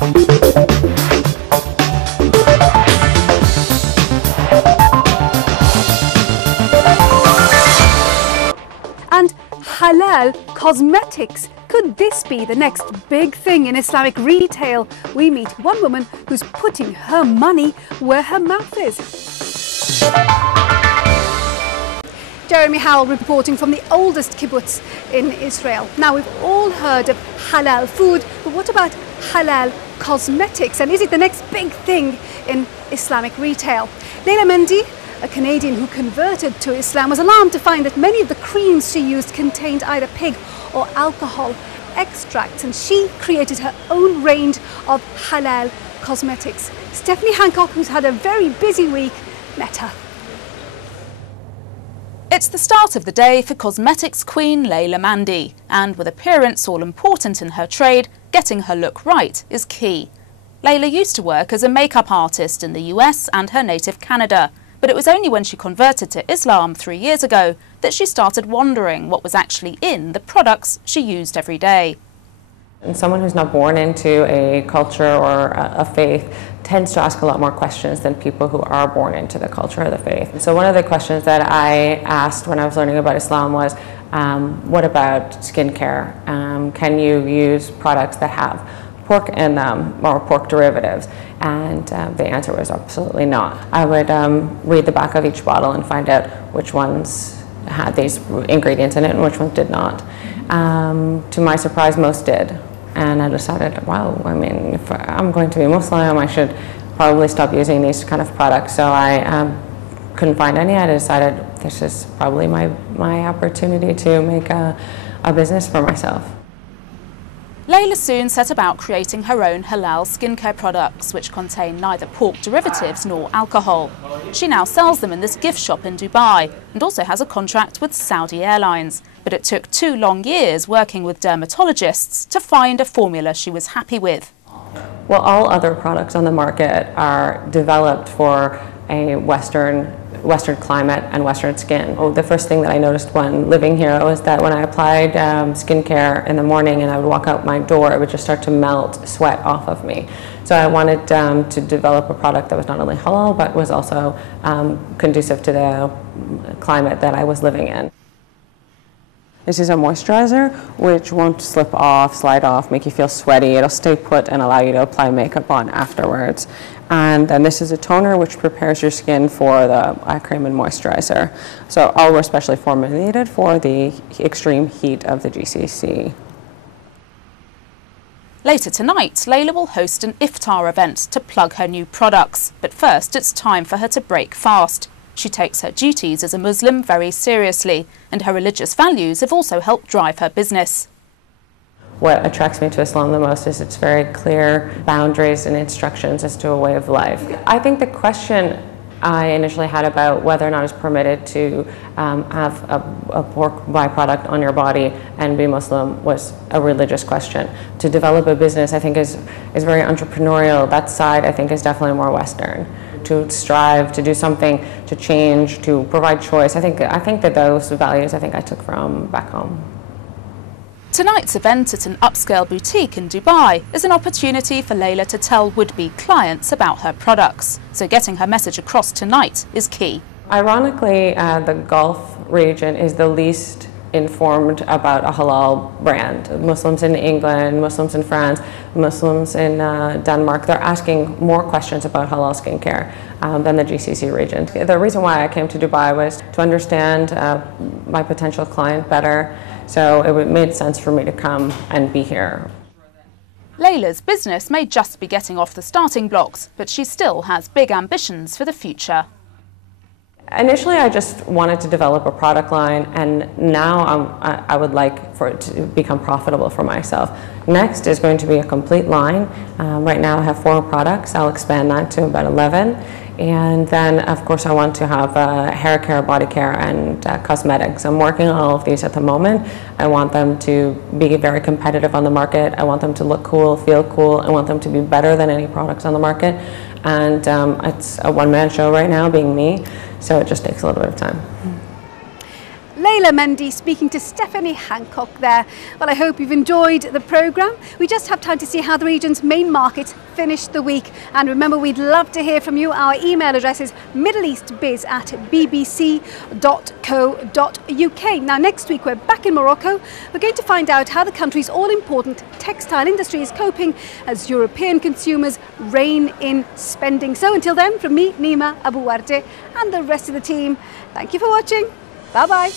And halal cosmetics. Could this be the next big thing in Islamic retail? We meet one woman who's putting her money where her mouth is. Jeremy Howell reporting from the oldest kibbutz in Israel. Now, we've all heard of halal food, but what about halal cosmetics? And is it the next big thing in Islamic retail? Leila Mendy, a Canadian who converted to Islam, was alarmed to find that many of the creams she used contained either pig or alcohol extracts, and she created her own range of halal cosmetics. Stephanie Hancock, who's had a very busy week, met her. It's the start of the day for cosmetics queen Leila Mendy, and with appearance all important in her trade, getting her look right is key. Leila used to work as a makeup artist in the US and her native Canada, but it was only when she converted to Islam 3 years ago that she started wondering what was actually in the products she used every day. And someone who's not born into a culture or a faith tends to ask a lot more questions than people who are born into the culture or the faith. And so one of the questions that I asked when I was learning about Islam was, what about skincare? Can you use products that have pork in them or pork derivatives? And the answer was absolutely not. I would read the back of each bottle and find out which ones had these ingredients in it and which ones did not. To my surprise, most did. And I decided, wow, I mean, if I'm going to be Muslim, I should probably stop using these kind of products. So I couldn't find any. I decided this is probably my opportunity to make a business for myself. Leila soon set about creating her own halal skincare products, which contain neither pork derivatives nor alcohol. She now sells them in this gift shop in Dubai and also has a contract with Saudi Airlines. But it took 2 long years working with dermatologists to find a formula she was happy with. Well, all other products on the market are developed for a Western climate and Western skin. The first thing that I noticed when living here was that when I applied skincare in the morning and I would walk out my door, it would just start to melt sweat off of me. So I wanted to develop a product that was not only halal, but was also conducive to the climate that I was living in. This is a moisturizer which won't slip off, slide off, make you feel sweaty. It'll stay put and allow you to apply makeup on afterwards. And then this is a toner which prepares your skin for the eye cream and moisturizer. So all were specially formulated for the extreme heat of the GCC. Later tonight, Leila will host an iftar event to plug her new products. But first, it's time for her to break fast. She takes her duties as a Muslim very seriously, and her religious values have also helped drive her business. What attracts me to Islam the most is its very clear boundaries and instructions as to a way of life. I think the question I initially had about whether or not it's permitted to have a pork byproduct on your body and be Muslim was a religious question. To develop a business, I think, is very entrepreneurial. That side, I think, is definitely more Western. To strive, to do something, to change, to provide choice. I think that those values I took from back home. Tonight's event at an upscale boutique in Dubai is an opportunity for Leila to tell would-be clients about her products. So getting her message across tonight is key. Ironically, the Gulf region is the least informed about a halal brand. Muslims in England, Muslims in France, Muslims in Denmark, they're asking more questions about halal skincare than the GCC region. The reason why I came to Dubai was to understand my potential client better, so it made sense for me to come and be here. Leila's business may just be getting off the starting blocks, but she still has big ambitions for the future. Initially, I just wanted to develop a product line, and now I would like for it to become profitable for myself. Next is going to be a complete line. Right now I have 4 products. I'll expand that to about 11. And then, of course, I want to have hair care, body care, and cosmetics. I'm working on all of these at the moment. I want them to be very competitive on the market. I want them to look cool, feel cool. I want them to be better than any products on the market. And it's a one-man show right now, being me, so it just takes a little bit of time. Layla Mendy speaking to Stephanie Hancock there. Well, I hope you've enjoyed the programme. We just have time to see how the region's main markets finished the week. And remember, we'd love to hear from you. Our email address is middleeastbiz@bbc.co.uk. Now, next week, we're back in Morocco. We're going to find out how the country's all-important textile industry is coping as European consumers rein in spending. So until then, from me, Nima Abuwarde, and the rest of the team, thank you for watching. Bye-bye.